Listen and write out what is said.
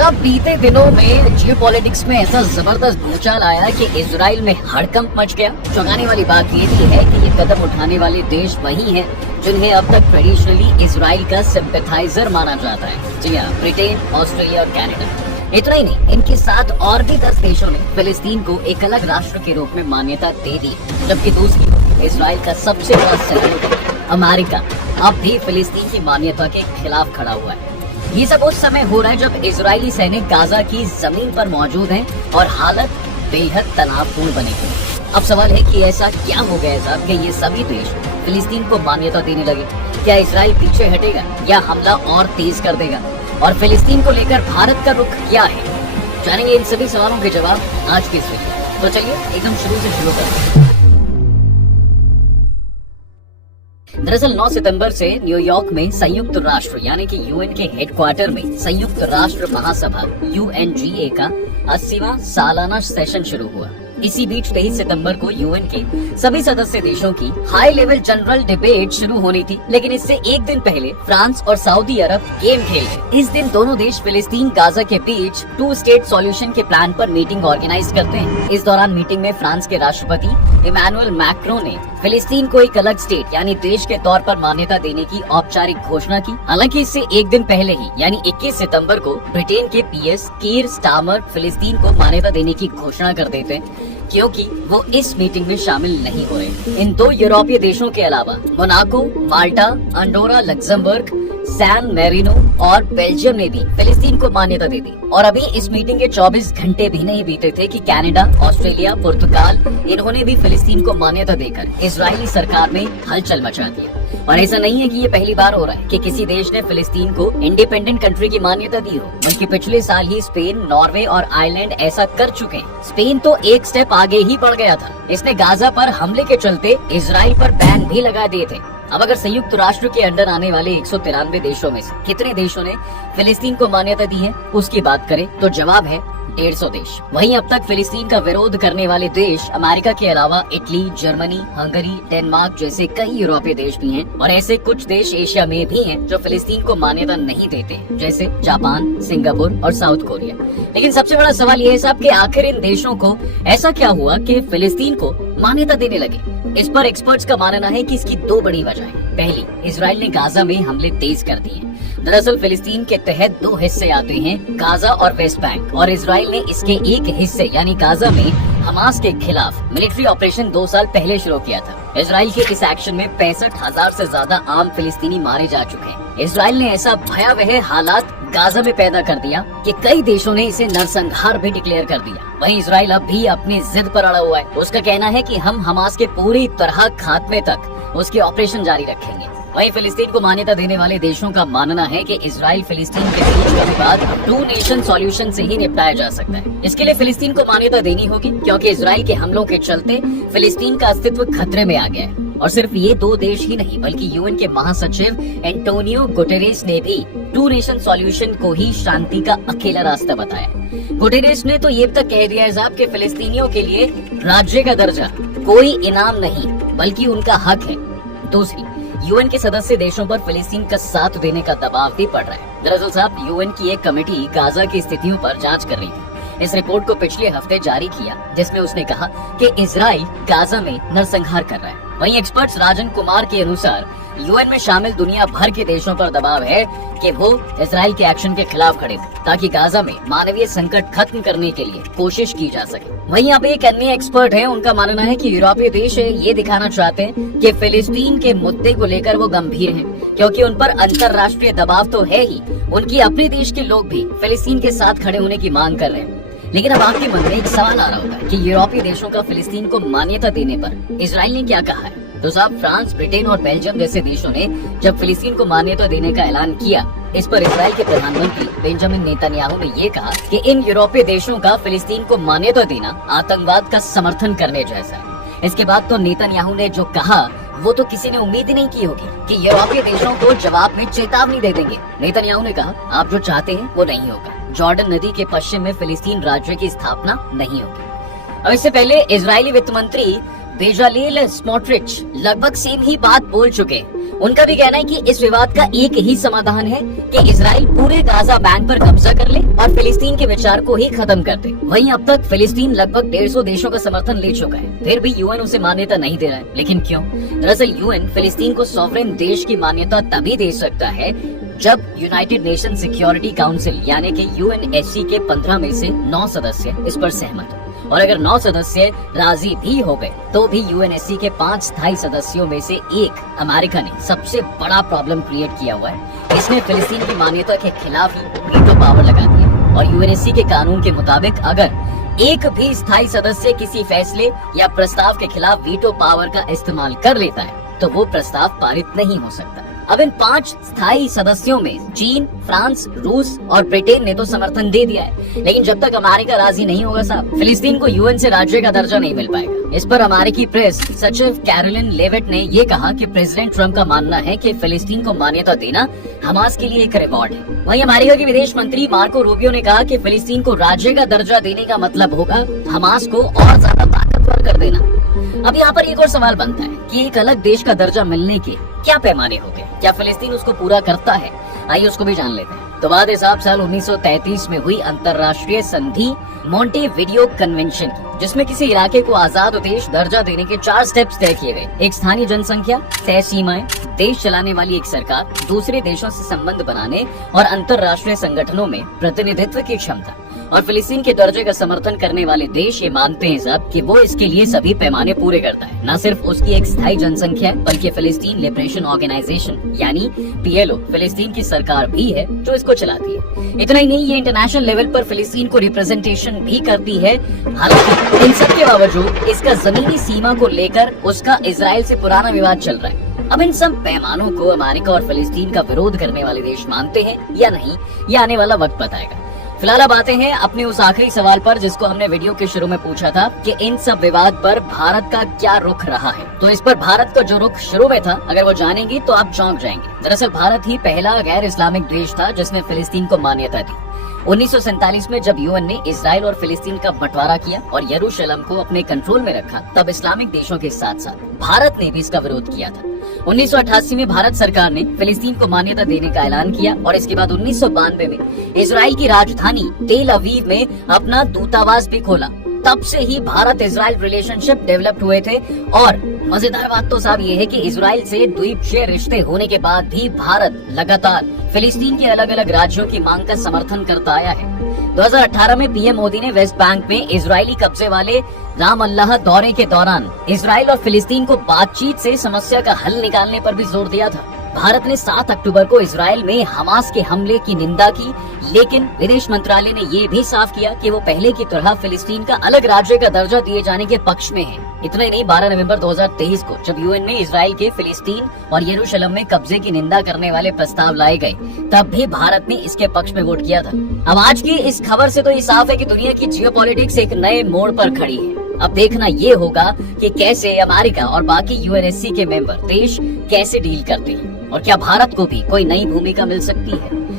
साहब बीते दिनों में जियोपॉलिटिक्स में ऐसा जबरदस्त भूचाल आया कि इजराइल में हड़कंप मच गया। चौंकाने वाली बात ये भी है कि ये कदम उठाने वाले देश वही हैं जिन्हें अब तक ट्रेडिशनली इजराइल का सिंपैथाइजर माना जाता है। जी हाँ, ब्रिटेन, ऑस्ट्रेलिया और कनाडा। इतना ही नहीं, इनके साथ और भी 10 देशों ने फिलिस्तीन को एक अलग राष्ट्र के रूप में मान्यता दे दी, जबकि दूसरी ओर इजराइल का सबसे बड़ा सहयोगी अमेरिका अब भी फिलिस्तीन की मान्यता के खिलाफ खड़ा हुआ है। ये सब उस समय हो रहा है जब इजरायली सैनिक गाजा की जमीन पर मौजूद हैं और हालत बेहद तनावपूर्ण बनी हुई। अब सवाल है कि ऐसा क्या हो गया साहब कि ये सभी देश फिलिस्तीन को मान्यता देने लगे। क्या इजराइल पीछे हटेगा या हमला और तेज कर देगा? और फिलिस्तीन को लेकर भारत का रुख क्या है? जानेंगे इन सभी सवालों के जवाब आज की इस वीडियो। तो चलिए एकदम शुरू से शुरू करते हैं। दरअसल 9 सितंबर से न्यूयॉर्क में संयुक्त राष्ट्र यानी कि यूएन के हेडक्वार्टर में संयुक्त राष्ट्र महासभा UNGA का 80वां सालाना सेशन शुरू हुआ। इसी बीच 23 सितंबर को यूएन के सभी सदस्य देशों की हाई लेवल जनरल डिबेट शुरू होनी थी, लेकिन इससे एक दिन पहले फ्रांस और सऊदी अरब गेम खेल गए। इस दिन दोनों देश फिलिस्तीन गाजा के बीच 2 स्टेट सॉल्यूशन के प्लान पर मीटिंग ऑर्गेनाइज करते हैं। इस दौरान मीटिंग में फ्रांस के राष्ट्रपति इमैनुअल मैक्रों ने फिलिस्तीन को एक अलग स्टेट यानी देश के तौर पर मान्यता देने की औपचारिक घोषणा की। हालांकि इससे एक दिन पहले ही यानी 21 सितंबर को ब्रिटेन के PS कीर स्टारमर फिलिस्तीन को मान्यता देने की घोषणा कर देते हैं, क्योंकि वो इस मीटिंग में शामिल नहीं हो रहे। इन 2 यूरोपीय देशों के अलावा मोनाको, माल्टा, अंडोरा, लग्जमबर्ग, सैन मेरिनो और बेल्जियम ने भी फिलिस्तीन को मान्यता दे दी। और अभी इस मीटिंग के 24 घंटे भी नहीं बीते थे कि कनाडा, ऑस्ट्रेलिया, पुर्तगाल इन्होंने भी फिलिस्तीन को मान्यता देकर इजरायली सरकार में हलचल मचा दिया। और ऐसा नहीं है कि ये पहली बार हो रहा है कि किसी देश ने फिलिस्तीन को इंडिपेंडेंट कंट्री की मान्यता दी हो, बल्कि पिछले साल ही स्पेन, नॉर्वे और आयरलैंड ऐसा कर चुके हैं। स्पेन तो एक स्टेप आगे ही बढ़ गया था। इसने गाजा पर हमले के चलते इजराइल पर बैन भी लगा दिए थे। अब अगर संयुक्त राष्ट्र के अंडर आने वाले 193 देशों में से कितने देशों ने फिलिस्तीन को मान्यता दी है उसकी बात करें तो जवाब है 150 देश। वहीं अब तक फिलिस्तीन का विरोध करने वाले देश अमेरिका के अलावा इटली, जर्मनी, हंगरी, डेनमार्क जैसे कई यूरोपीय देश भी हैं, और ऐसे कुछ देश एशिया में भी हैं जो फिलिस्तीन को मान्यता नहीं देते, जैसे जापान, सिंगापुर और साउथ कोरिया। लेकिन सबसे बड़ा सवाल ये है साहब कि आखिर इन देशों को ऐसा क्या हुआ कि फिलिस्तीन को मान्यता देने लगे? इस पर एक्सपर्ट्स का मानना है कि इसकी 2 बड़ी वजह है। पहली, इजराइल ने गाजा में हमले तेज कर दिए। दरअसल फिलिस्तीन के तहत 2 हिस्से आते हैं, गाजा और वेस्ट बैंक, और इजराइल ने इसके एक हिस्से यानी गाजा में हमास के खिलाफ मिलिट्री ऑपरेशन 2 साल पहले शुरू किया था। इजराइल के इस एक्शन में 65,000 से ज्यादा आम फिलिस्तीनी मारे जा चुके हैं। इजराइल ने ऐसा भयावह हालात गाजा में पैदा कर दिया कि कई देशों ने इसे नरसंहार भी डिक्लेयर कर दिया। वहीं इजराइल अब भी अपनी जिद पर अड़ा हुआ है। उसका कहना है कि हम हमास के पूरी तरह खात्मे तक उसके ऑपरेशन जारी रखेंगे। वहीं फिलिस्तीन को मान्यता देने वाले देशों का मानना है कि इजराइल फिलिस्तीन के बीच का विवाद 2 नेशन सॉल्यूशन से ही निपटाया जा सकता है। इसके लिए फिलिस्तीन को मान्यता देनी होगी, क्योंकि इजराइल के हमलों के चलते फिलिस्तीन का अस्तित्व खतरे में आ गया है। और सिर्फ ये 2 देश ही नहीं बल्कि यूएन के महासचिव एंटोनियो गुटेरेस ने भी 2 नेशन सॉल्यूशन को ही शांति का अकेला रास्ता बताया। गुटेरेस ने तो ये तक कह दिया है साहब कि फिलिस्तीनियों के लिए राज्य का दर्जा कोई इनाम नहीं बल्कि उनका हक है। दूसरी, यूएन के सदस्य देशों पर फिलिस्तीन का साथ देने का दबाव भी पड़ रहा है। दरअसल साहब यूएन की एक कमेटी गाजा की स्थितियों पर जांच कर रही थी। इस रिपोर्ट को पिछले हफ्ते जारी किया, जिसमें उसने कहा कि इजराइल गाजा में नरसंहार कर रहा है। वहीं एक्सपर्ट्स राजन कुमार के अनुसार यूएन में शामिल दुनिया भर के देशों पर दबाव है कि वो इजराइल के एक्शन के खिलाफ खड़े हों, ताकि गाजा में मानवीय संकट खत्म करने के लिए कोशिश की जा सके। वहीं अब एक अन्य एक्सपर्ट है, उनका मानना है कि यूरोपीय देश ये दिखाना चाहते हैं कि फिलिस्तीन के मुद्दे को लेकर वो गंभीर हैं, क्योंकि उन पर अंतर्राष्ट्रीय दबाव तो है ही, उनकी अपने देश के लोग भी फिलिस्तीन के साथ खड़े होने की मांग कर रहे हैं। लेकिन अब आपके मन में एक सवाल आ रहा होगा कि यूरोपीय देशों का फिलिस्तीन को मान्यता देने पर इजराइल ने क्या कहा है? तो साहब फ्रांस, ब्रिटेन और बेल्जियम जैसे देशों ने जब फिलिस्तीन को मान्यता देने का ऐलान किया, इस पर इजराइल के प्रधानमंत्री बेंजामिन नेतन्याहू ने ये कहा कि इन यूरोपीय देशों का फिलिस्तीन को मान्यता देना आतंकवाद का समर्थन करने जैसा है। इसके बाद तो नेतन्याहू ने जो कहा वो तो किसी ने उम्मीद ही नहीं की होगी कि यूरोपीय देशों को जवाब में चेतावनी दे देंगे। नेतन्याहू ने कहा, आप जो चाहते हैं वो नहीं होगा। जॉर्डन नदी के पश्चिम में फिलिस्तीन राज्य की स्थापना नहीं होगी। अब इससे पहले इजरायली वित्त मंत्री बेजालील स्मोट्रिच लगभग सेम ही बात बोल चुके। उनका भी कहना है कि इस विवाद का एक ही समाधान है कि इजराइल पूरे गाजा बैंक पर कब्जा कर ले और फिलिस्तीन के विचार को ही खत्म कर दे। वहीं अब तक फिलिस्तीन लगभग 150 देशों का समर्थन ले चुका है, फिर भी यूएन उसे मान्यता नहीं दे रहा है। लेकिन क्यों? दरअसल यूएन फिलिस्तीन को सॉवरेन देश की मान्यता तभी दे सकता है जब यूनाइटेड नेशन सिक्योरिटी काउंसिल यानी कि यूएनएससी के 15 में से 9 सदस्य इस पर सहमत हो, और अगर 9 सदस्य राजी भी हो गए तो भी यूएनएससी के 5 स्थायी सदस्यों में से एक अमेरिका ने सबसे बड़ा प्रॉब्लम क्रिएट किया हुआ है। इसने फिलिस्तीन की मान्यता के खिलाफ ही वीटो पावर लगा दिया और यूएनएससी के कानून के मुताबिक अगर एक भी स्थायी सदस्य किसी फैसले या प्रस्ताव के खिलाफ वीटो पावर का इस्तेमाल कर लेता है तो वो प्रस्ताव पारित नहीं हो सकता। अब इन 5 स्थायी सदस्यों में चीन, फ्रांस, रूस और ब्रिटेन ने तो समर्थन दे दिया है, लेकिन जब तक अमेरिका राजी नहीं होगा साहब, फिलिस्तीन को यूएन से राज्य का दर्जा नहीं मिल पाएगा। इस पर अमेरिकी प्रेस सचिव कैरोलिन लेविट ने ये कहा कि प्रेसिडेंट ट्रम्प का मानना है कि फिलिस्तीन को मान्यता देना हमास के लिए एक रिवॉर्ड है। वहीं अमेरिका के विदेश मंत्री मार्को रूबियो ने कहा कि फिलिस्तीन को राज्य का दर्जा देने का मतलब होगा हमास को और ज्यादा ताकतवर कर देना। अब यहाँ पर एक और सवाल बनता है कि एक अलग देश का दर्जा मिलने के क्या पैमाने होंगे, क्या फिलिस्तीन उसको पूरा करता है? आइए उसको भी जान लेते हैं। तो बाद हिसाब साल 1933 में हुई अंतर्राष्ट्रीय संधि मोंटेविडियो कन्वेंशन की, जिसमें किसी इलाके को आजाद देश दर्जा देने के 4 स्टेप्स तय किए गए। एक स्थानीय जनसंख्या, तय सीमाएं, देश चलाने वाली एक सरकार, दूसरे देशों से संबंध बनाने और अंतर्राष्ट्रीय संगठनों में प्रतिनिधित्व की क्षमता। और फिलिस्तीन के दर्जे का समर्थन करने वाले देश ये मानते हैं साहब कि वो इसके लिए सभी पैमाने पूरे करता है। न सिर्फ उसकी एक स्थायी जनसंख्या है बल्कि फिलिस्तीन लिबरेशन ऑर्गेनाइजेशन यानी पीएलओ फिलिस्तीन की सरकार भी है जो इसको चलाती है। इतना ही नहीं, ये इंटरनेशनल लेवल पर फिलिस्तीन को रिप्रेजेंटेशन भी करती है। हालांकि इन सब के बावजूद इसका जमीनी सीमा को लेकर उसका इजराइल से पुराना विवाद चल रहा है। अब इन सब पैमानों को अमेरिका और फिलिस्तीन का विरोध करने वाले देश मानते हैं या नहीं, ये आने वाला वक्त बताएगा। फिलहाल अब आते हैं अपने उस आखिरी सवाल पर जिसको हमने वीडियो के शुरू में पूछा था कि इन सब विवाद पर भारत का क्या रुख रहा है। तो इस पर भारत का जो रुख शुरू में था, अगर वो जानेंगे तो आप चौंक जाएंगे। दरअसल भारत ही पहला गैर इस्लामिक देश था जिसने फिलिस्तीन को मान्यता दी। 1947 में जब यूएन ने इजराइल और फिलिस्तीन का बंटवारा किया और यरूशलेम को अपने कंट्रोल में रखा, तब इस्लामिक देशों के साथ साथ भारत ने भी इसका विरोध किया था। 1988 में भारत सरकार ने फिलिस्तीन को मान्यता देने का ऐलान किया और इसके बाद 1992 में इजराइल की राजधानी तेल अवीव में अपना दूतावास भी खोला। तब से ही भारत इजराइल रिलेशनशिप डेवलप हुए थे और मजेदार बात तो साहब ये है कि इजराइल से द्वीपक्षीय रिश्ते होने के बाद भी भारत लगातार फिलिस्तीन के अलग अलग राज्यों की मांग का समर्थन करता आया है। 2018 में पीएम मोदी ने वेस्ट बैंक में इजरायली कब्जे वाले राम अल्लाह दौरे के दौरान इजराइल और फिलिस्तीन को बातचीत से समस्या का हल निकालने पर भी जोर दिया था। भारत ने 7 अक्टूबर को इजराइल में हमास के हमले की निंदा की, लेकिन विदेश मंत्रालय ने ये भी साफ किया कि वो पहले की तरह फिलिस्तीन का अलग राज्य का दर्जा दिए जाने के पक्ष में है। इतना ही नहीं, 12 नवंबर 2023 को जब यूएन में इजराइल के फिलिस्तीन और यरूशलेम में कब्जे की निंदा करने वाले प्रस्ताव लाए गए, तब भी भारत ने इसके पक्ष में वोट किया था। अब आज की इस खबर से तो ये साफ है कि दुनिया की जियोपॉलिटिक्स एक नए मोड़ पर खड़ी है। अब देखना ये होगा कि कैसे अमेरिका और बाकी यूएनएससी के मेंबर देश कैसे डील करते हैं और क्या भारत को भी कोई नई भूमिका मिल सकती है।